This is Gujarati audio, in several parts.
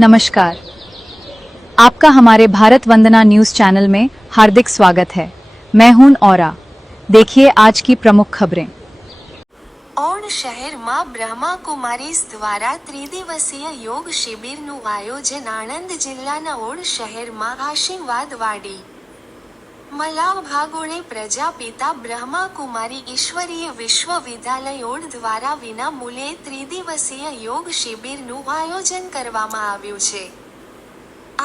नमस्कार, आपका हमारे भारत वंदना न्यूज चैनल में हार्दिक स्वागत है। मैं हूं औरा। देखिए आज की प्रमुख खबरें। ओड शहर में ब्रह्माकुमारीज द्वारा त्रिदिवसीय योग शिबिरનું આયોજન આણંદ જિલ્લાના ઓડ શહેરમાં આશીર્વાદવાડી મલાવ ભાગોળે પ્રજાપિતા બ્રહ્માકુમારી ઈશ્વરીય વિશ્વવિદ્યાલય ઓડ દ્વારા વિના મૂલ્યે ત્રિદિવસીય योग શિબિરનું આયોજન કરવામાં આવ્યું છે।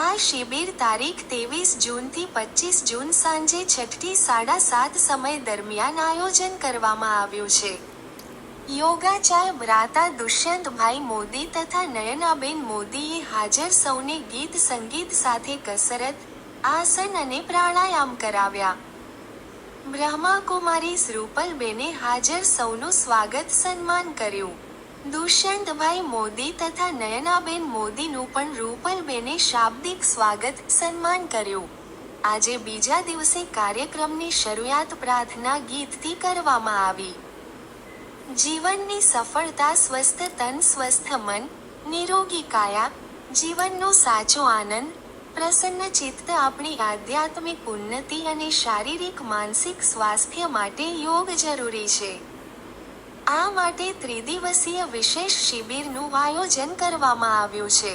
આ શિબિર તારીખ 23 જૂનથી 25 જૂન સાંજે 6 થી 7:30 સમય દરમિયાન આયોજન કરવામાં આવ્યું છે। યોગાચાર્ય ભ્રાતા દુષ્યંતભાઈ મોદી તથા નયનાબેન મોદીએ હાજર સૌને ગીત સંગીત સાથે કસરત, આસન અને પ્રાણાયામ કરાવ્યા। બ્રહ્માકુમારી રૂપલબેને હાજર સૌનું સ્વાગત સન્માન કર્યું। દુષ્યંતભાઈ મોદી તથા નયનાબેન મોદીનું પણ રૂપલબેને શાબ્દિક સ્વાગત સન્માન કર્યું। આજે બીજા દિવસે કાર્યક્રમની શરૂઆત પ્રાર્થના ગીતથી કરવામાં આવી। જીવનની સફળતા સ્વસ્થ તન સ્વસ્થ મન, નિરોગી કાયા, જીવનનો સાચો આનંદ, પ્રસન્ન ચિત્ત આપણી આધ્યાત્મિક ઉન્નતિ અને શારીરિક માનસિક સ્વાસ્થ્ય માટે યોગ જરૂરી છે। આ માટે ત્રિદિવસીય વિશેષ શિબિરનું આયોજન કરવામાં આવ્યું છે।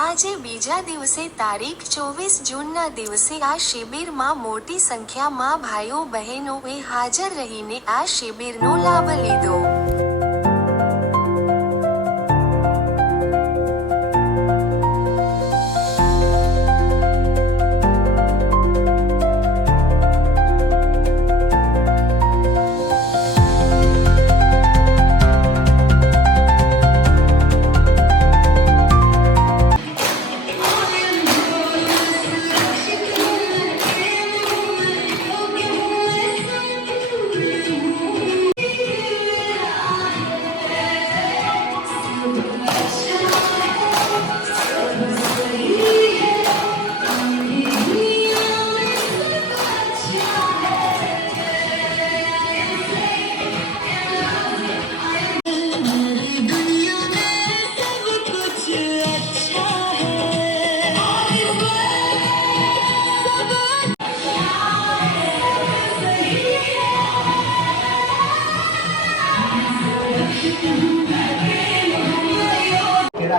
આજે બીજા દિવસે તારીખ 24 જૂનના દિવસે આ શિબિરમાં મોટી સંખ્યામાં ભાઈઓ બહેનોએ હાજર રહીને આ શિબિરનો લાભ લીધો।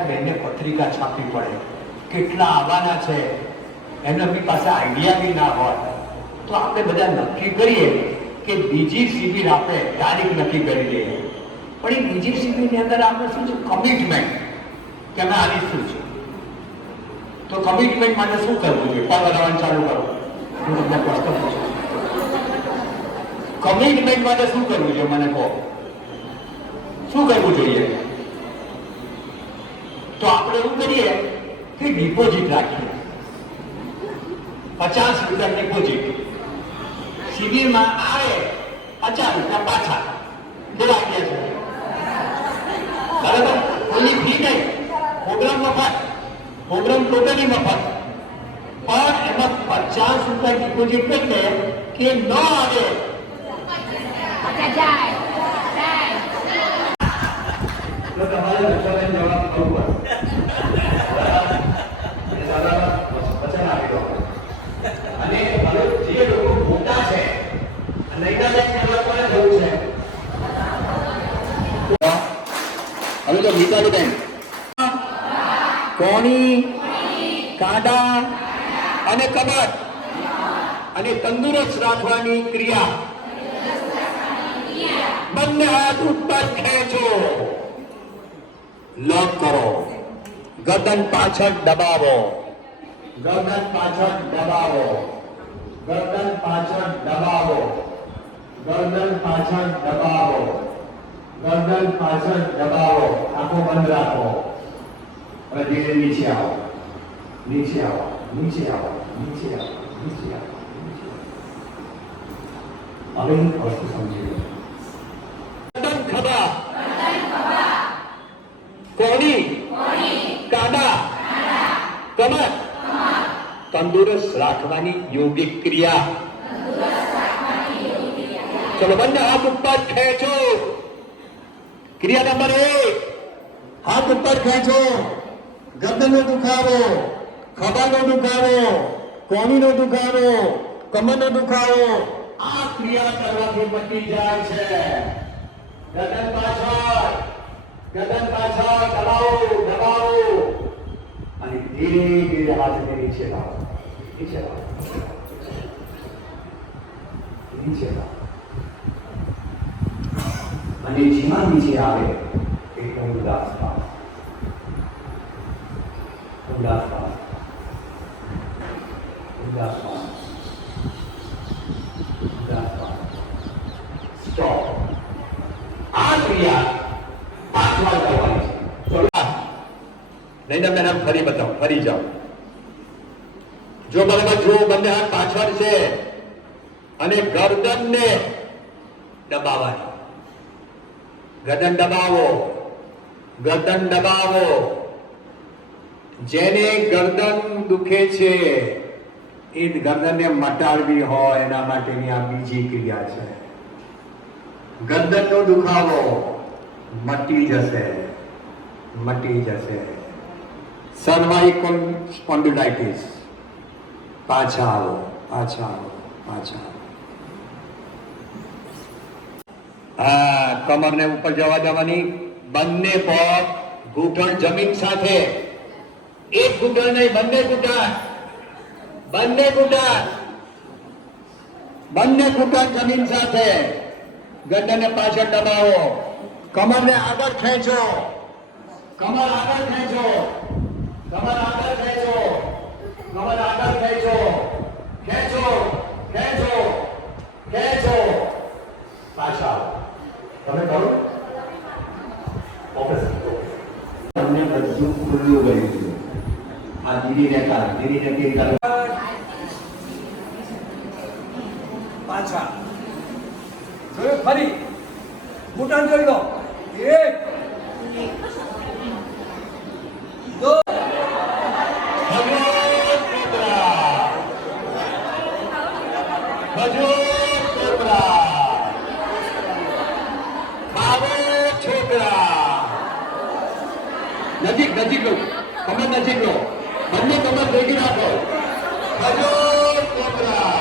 બેનને પત્રિકા છાપવી પડે, કેટલા આવવાના છે એમની પાસે આઈડિયા બી ના હોય, તો આપણે બધા નક્કી કરીએ કે બીજી શિબિર આપણે તારીખ નક્કી કરી લઈએ। પણ એ બીજી શિબિરની અંદર આપણે શું છે, કમિટમેન્ટ કે અમે આવીશું છે। તો કમિટમેન્ટ માટે શું કરવું જોઈએ? પગ હલાવવાનું ચાલુ કરો। હું તમને પ્રશ્ન પૂછું, કમિટમેન્ટ માટે શું કરવું જોઈએ? મને કહો, શું કરવું જોઈએ? તો આપણે એવું કરીએ કે ડિપોઝિટ રાખીએ, 50 રૂપિયા ડિપોઝિટ। શિબિરમાં આવે 50 રૂપિયા પાછા। કેવા આઈડિયા છે? બરાબર? ઓલી ફી નહીં, પ્રોગ્રામ મફત, પ્રોગ્રામ ટોટલી મફત, પણ એમાં 50 રૂપિયા ડિપોઝિટ કરીને કે ન આવે તો તમારે લક્ષણ જવાબ કરવો હવે તો ગીતાબેન કોણી, કાંડા અને કમર અને તંદુરસ્ત રાખવાની ક્રિયા। બંને હાથ ઉપર ખેંચો, લોક કરો, ગરદન પાછળ દબાવો, ગરદન પાછળ દબાવો, ગરદન પાછળ દબાવો, ગરદન પાછળ દબાવો, ગરદન પાછળ દબાવો, આંખો બંધ રાખો। હવે ધીરે નીચે આવો, નીચે આવો, નીચે આવો, નીચે આવો, નીચે આવો, નીચે આવો। હવે એક વસ્તુ સમજી લો, ગરદન ખભા, કોણી, કાંડા, કમર તંદુરસ્ત રાખવાની યોગિક ક્રિયા। चलो બંને હાથ ઉપર ખેંચો। ક્રિયા નંબર 1, હાથ ઉપર ખેંચો, ગરદનનો દુખાવો, ખભાનો દુખાવો, કોણીનો દુખાવો, કમરનો દુખાવો, આ ક્રિયા કરવાથી મટી જાય છે. ગરદન પાછળ દબાવો દબાવો અને ધીરે ધીરે હાથને નીચે લાવો, નીચે લાવો, નીચે લાવો. અને જેમાં નીચે આવે એકદમ ઉદાસ ભાવ, ઉદાસ ભાવ, ઉદાસ ભાવ, ઉદાસ ભાવ. સ્ટોપ. આ ક્રિયા 5 વાર કરવાની છે. ચલો નહીં તમે નામ ફરી બતાવો, ફરી જાઓ. જો બરાબર જો બંને હાથ પાછળ છે અને ગરદનને દબાવવાની. ગરદન દબાવો, ગરદન દબાવો. જેને ગરદન દુખે છે એ ગરદનને મટાડવી હોય એના માટેની આ બીજી ક્રિયા છે. ગરદનનો દુખાવો મટી જશે, મટી જશે. સર્વાઇકલ સ્પોન્ડિલાઇટિસ, પાછા આવો, પાછા આવો, પાછા આવો. હા, કમરને ઉપર જવા દેવાની. બંને પગ ઘૂંટણ જમીન સાથે, એક ઘૂંટણ નહીં, બંને ઘૂંટણ, બંને ઘૂંટણ, બંને ઘૂંટણ જમીન સાથે. ગરદનને પાછળ દબાવો, કમરને આગળ ખેંચો, કમર આગળ ખેંચો, કમર આગળ ખેંચો, કમર આગળ ખેંચો, ખેંચો, ખેંચો, ખેંચો. પાછા તમે કરો. તમને બધું ખુલ્લું ગયું છે. આ ધીરીને કાઢ, ધીરીને કેવી કાઢ. પાછા જોયું ફરી ઘૂંટણ જોઈ લો. 1 2 નજીક નજીક લો, કમર નજીક લો, બંને કમર ભેગી રાખો. ખજૂર કોબરા.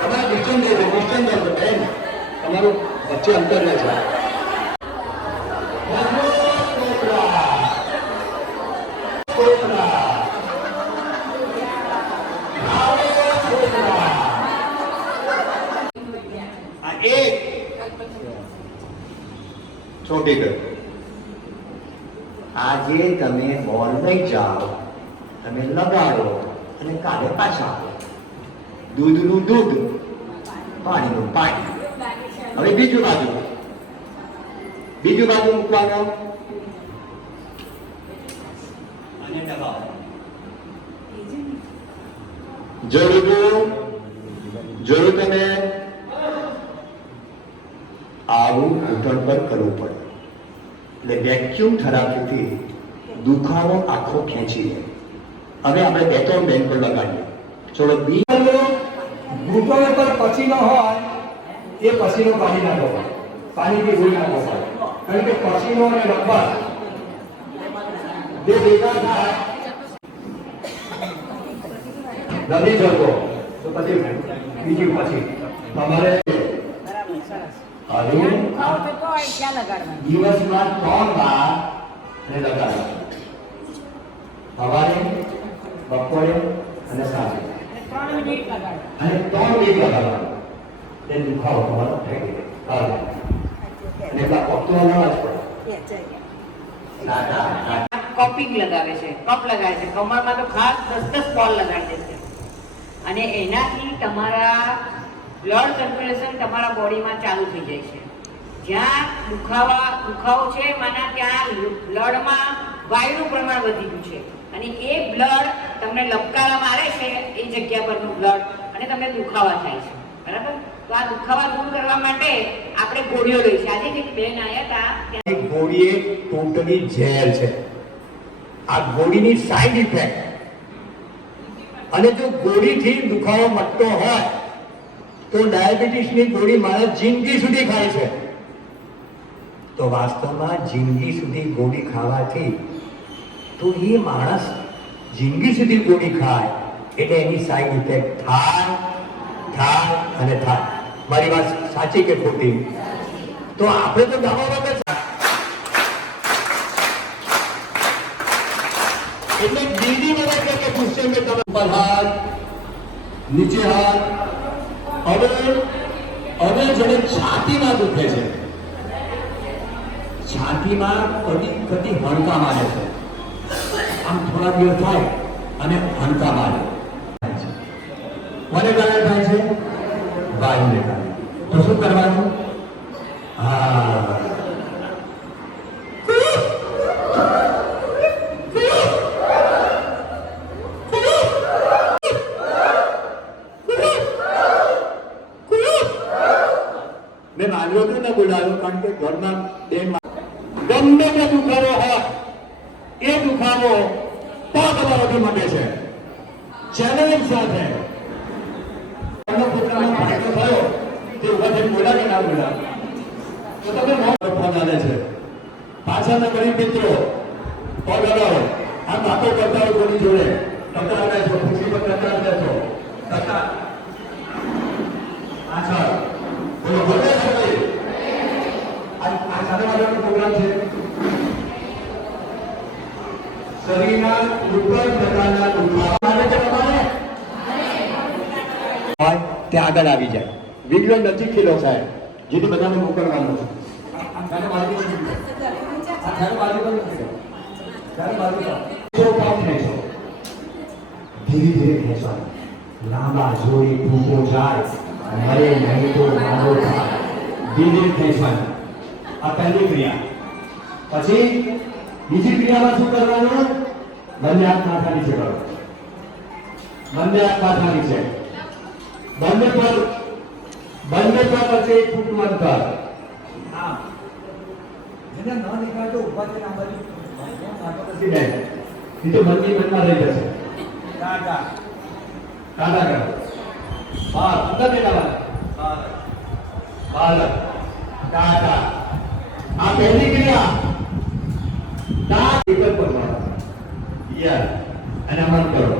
તમારે ડિસ્ટન્સ દેજો, ડિસ્ટન્સ દેજો બેન, તમારું વચ્ચે અંતર રહે છે. ખજૂર કોબરા, કોબરા, કોબરા. આ એક છોટી ગયો. આજે તમે બોલ લઈ જાઓ, તમે લગાડો અને કાલે પાછા આવો. દૂધનું દૂધ, પાણીનું પાણી. હવે બીજું બાજુ મૂકવાનો અને દબાવો. જરૂર તમે આવું ઘૂંટણ પર કરવું પડે. એટલે વેક્યુમ થેરાપીથી દુખાવો આખો ખેંચી લે. હવે આપણે 2-3 બેન પર લગાડીએ. ચલો ઘૂંટણ પર પસીનો હોય એ પસીનો કાઢી નાખો, પાણીથી ધોઈ નાખો. કારણ કે પસીનો અને રબર જે ભેગા થાય નથી જતો તો પછી બીજી પછી તમારે દિવસમાં 3 વાર લગાડવાનું. સવારે, બપોરે અને સાંજે. અને 3 મિનિટ લગાડવાનું. એ દુખાવો તમારો થઈ ગયો. અને એટલા પગતો ના જ પડે. કપિંગ લગાવે છે, કપ લગાવે છે, કમરમાં તો ખાસ 10 બોલ લગાડી દે છે. અને એનાથી તમારા બ્લડ સર્ક્યુલેશન તમારા બોડીમાં ચાલુ થઈ જાય છે. જ્યાં દુખાવો છે માના ત્યાં બ્લડમાં વાયુનું પ્રમાણ વધી ગયું છે અને એ બ્લડ તમને લપકારા મારે છે એ જગ્યા પરનું બ્લડ અને તમને દુખાવા થાય છે. બરાબર? તો આ દુખાવા દૂર કરવા માટે આપણે ગોળીઓ લઈ છે. આજે એક બેન આવ્યા હતા. ગોળી એ ટોટલી ઝેર છે. આ ગોળીની સાઈડ ઇફેક્ટ, અને જો ગોળીથી દુખાવો મટતો હોય તો ડાયાબિટીસની ગોળી માણસ જિંદગી સુધી ખાય છે. તો વાસ્તવમાં જિંદગી સુધી ગોળી ખાવાથી તો એ માણસ જિંદગી સુધી ગોળી ખાય એટલે એની સાઈડ ઇફેક્ટ થાય અને થાય. મારી વાત સાચી કે ખોટી? તો આપણે તો ગાવા વગર એટલે દીદી મને કહે કે પૂછશે કે તમે ઉપર હાથ નીચે હાથ. હવે જોડે છાતીમાં દુખે છે, છાતીમાં કદી હણકા મારે છે. આમ થોડા દિવસ થાય અને હણકા મારે. કોને કારણે થાય છે? વાયુને કારણે. તો શું કરવાનું? હા, મેં માન્યો કે ન બોલાયો, કારણ કે ઘરના બે ગમે તે દુખાવો હોય એ દુખાવો પગમાંથી મટે છે. ચેલેન્જ સાથે એનો પોતાનો ફાયદો થયો તે ઉભા થઈને બોલા કે ના બોલા? તો તમે ફોન આવે છે, પાછળના ગરીબ મિત્રો પગ હલાવો, આ વાતો કરતા હોય કોની જોડે, કરતા બેસો, ખુશી પર કરતા બેસો, કરતા પાછળ બોલો બોલે છે ભાઈ. આ સાથે માટેનો પ્રોગ્રામ છે. શરીરના કોઈ પ્રકારના દુખાવા આવે છે તમારે ત્યાં આગળ આવી જાય. વિડીયો નથી ખીલો સાહેબ, જેથી બધાને મોકલવાનું છે. ધીરે ધીરે ખેંચવાનું. લાંબા જોડી ટૂંકો જાય, મરે નહીં તો લાંબો થાય. ધીરે ધીરે ખેંચવાનું. આ પહેલી ક્રિયા. પછી બીજી ક્રિયામાં શું કરવાનું? બંને હાથ માથા નીચે કરો. બંને હાથ માથા નીચે. બંને પર વચ્ચે 1 ફૂટનું અંતર. આમ જેને ન દેખાતો ઉભા થઈને આ બાજુ નથી બે. એ તો મનની મનમાં રહી જશે. ટાટા ટાટા કરો. બાર અંદર બેઠા બાર ટાટા. આ પહેલી ક્રિયા. દાંત એક જ પકડવાના. યસ, અને અમલ કરો.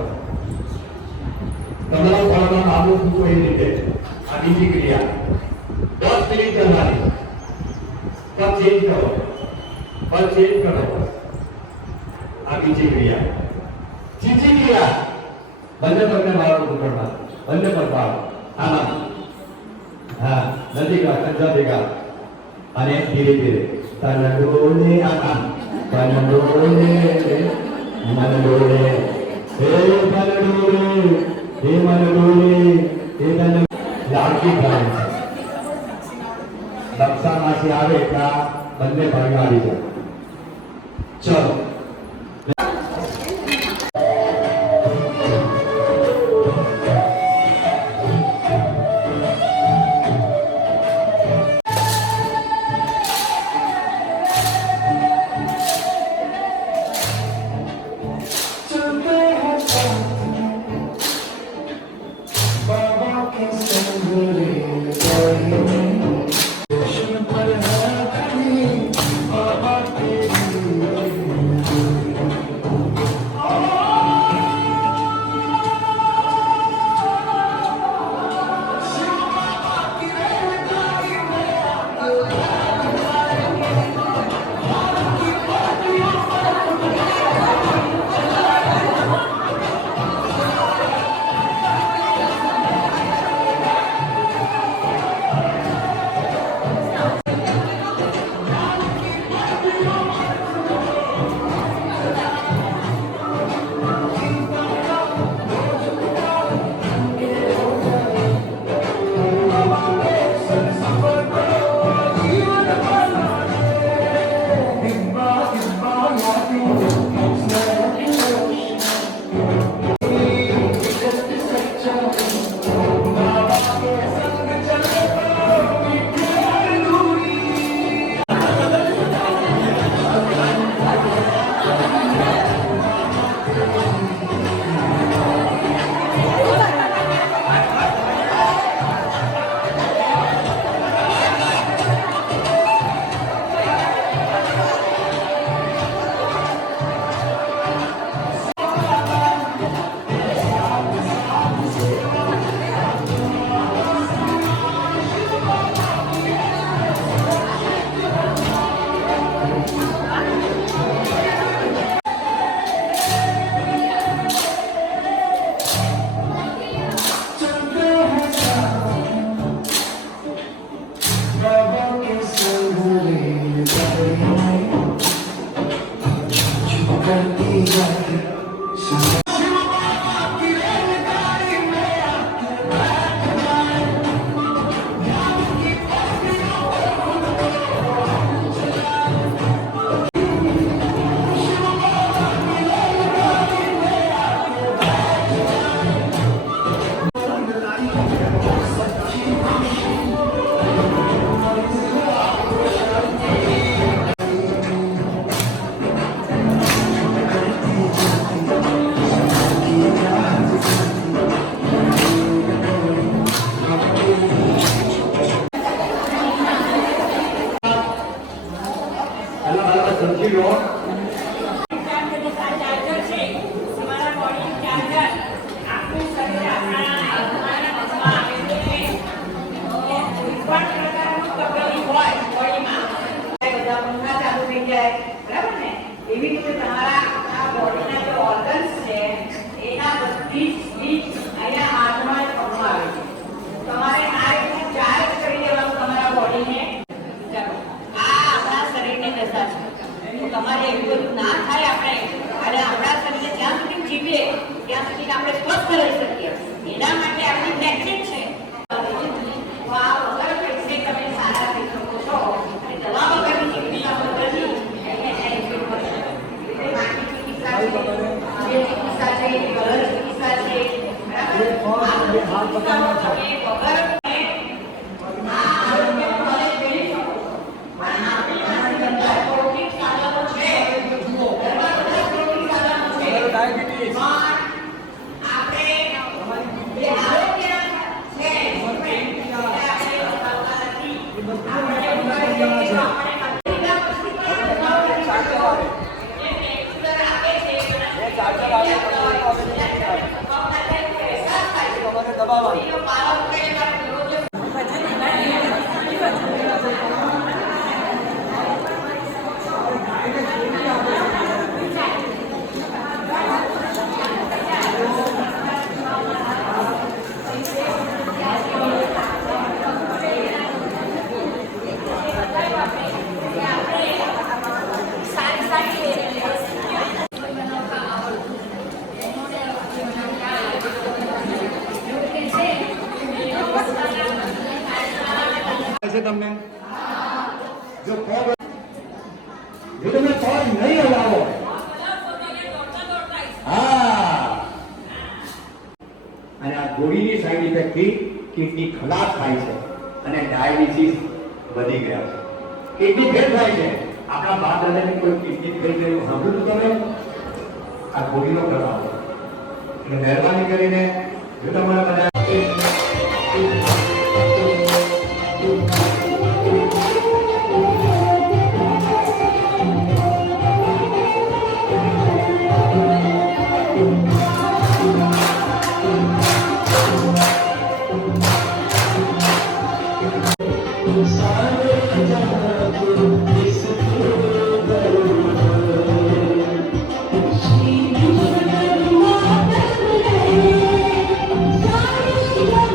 તમારો પગમાં આબુ ફૂકો એ રીતે. આ બીજી ક્રિયા 10 મિનિટ કરવાની. પગ ચેન્જ કરો, પગ ચેન્જ કરો. આ બીજી ક્રિયા. ત્રીજી ક્રિયા, બંને પગને મારો પકડવા, બંને પગ પાડો. આમાં હા, નજીક કંજા ભેગા અને ધીરે ધીરે તન ડોલે. આમ તન ડોલે, મન ડોલે, હે તન ડોલે, હે મન ડોલે, હે તન લાગી થાય છે. રક્ષામાંથી આવે ત્યાં બંને ભાગ આવી જાય. ચલો સમજી લો. એવી રીતે તમારા આ બોડીના જે ઓર્ગન્સ છે એના બધી સ્પીચ અહીંયા હાથમાં જ પગમાં આવે છે. તમારે આ રીતે ચાર્જ કરી દેવાનું તમારા બોડીને. ચાલો, આ આપણા શરીરની દશા છે. તો તમારે એવું બધું ના થાય આપણે અને આપણા શરીરને જ્યાં સુધી જીવીએ ત્યાં સુધી આપણે સ્વસ્થ રહી શકીએ એના માટે આપણી પ્રેક્ટિસ છે. તો આ વગર પૈસે તમે સારા થઈ શકો છો અને દવા વગરની જિંદગી બદલવી તમને જો પગ જો તમે પગ નહીં હલાવો અને આ ગોળીની સાઈડ ઇફેક્ટ થી કિડની ખલાસ થાય છે અને ડાયાબિટીસ વધી ગયા છે. કિડની ફેલ થાય છે. આપણા બાપ દાદાની કોઈ કિડની ફેલ કર્યું સાંભળ્યું તમે? આ ગોળીનો પ્રભાવ. એટલે મહેરબાની કરીને જો તમારા બધા Thank you.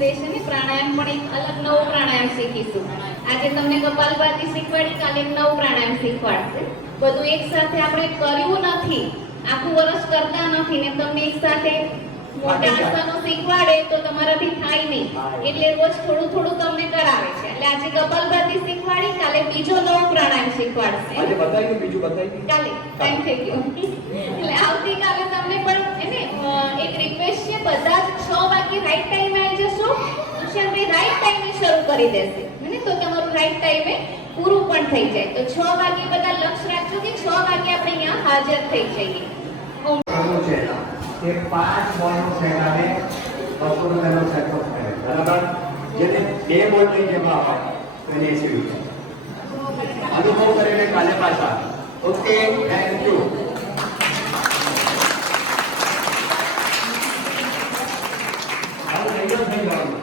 વિશે છે ને પ્રાણાયામ પણ એક અલગ નવો પ્રાણાયામ શીખીશું. આજે તમને કપાલભાતિ શીખવાડી, કાલે એક નવો પ્રાણાયામ શીખવાડશે. બધું એક સાથે આપણે કર્યું નથી, આખું વર્ષ કરતા નથી ને તમને એક સાથે મોટા આસનો શીખવાડે તો તમારાથી થાય નહીં, એટલે રોજ થોડું થોડું તમને કરાવે છે. એટલે આજે કપાલભાતિ શીખવાડી, કાલે બીજો નવો પ્રાણાયામ શીખવાડશે. આજે બતાવી બીજું બતાવી કાલે ટાઈમ થઈ ગયો. એટલે આવતીકાલે તમને પણ એને એક રિક્વેસ્ટ છે, બધા જ 6 વાગે રાઈટ ટાઈમે આવી જશો. દુષ્યંતભાઈ રાઈટ ટાઈમે શરૂ કરી દેશે ને, તો તમારું રાઈટ ટાઈમે પૂરું પણ થઈ જાય. તો 6 વાગે બધા લક્ષ રાખજો કે 6 વાગે આપણે અહીંયા હાજર થઈ જઈએ. કરવું છે કે 5 બોલનો સેટ આવે, 200 રૂપિયાનો સેટ થાય, બરાબર? જેને 2 બોલની જેમ આવે તો એને 80 રૂપિયા. અનુભવ કરીને કાલે પાછા. Okay, thank you. આવું થઈ જવાનું.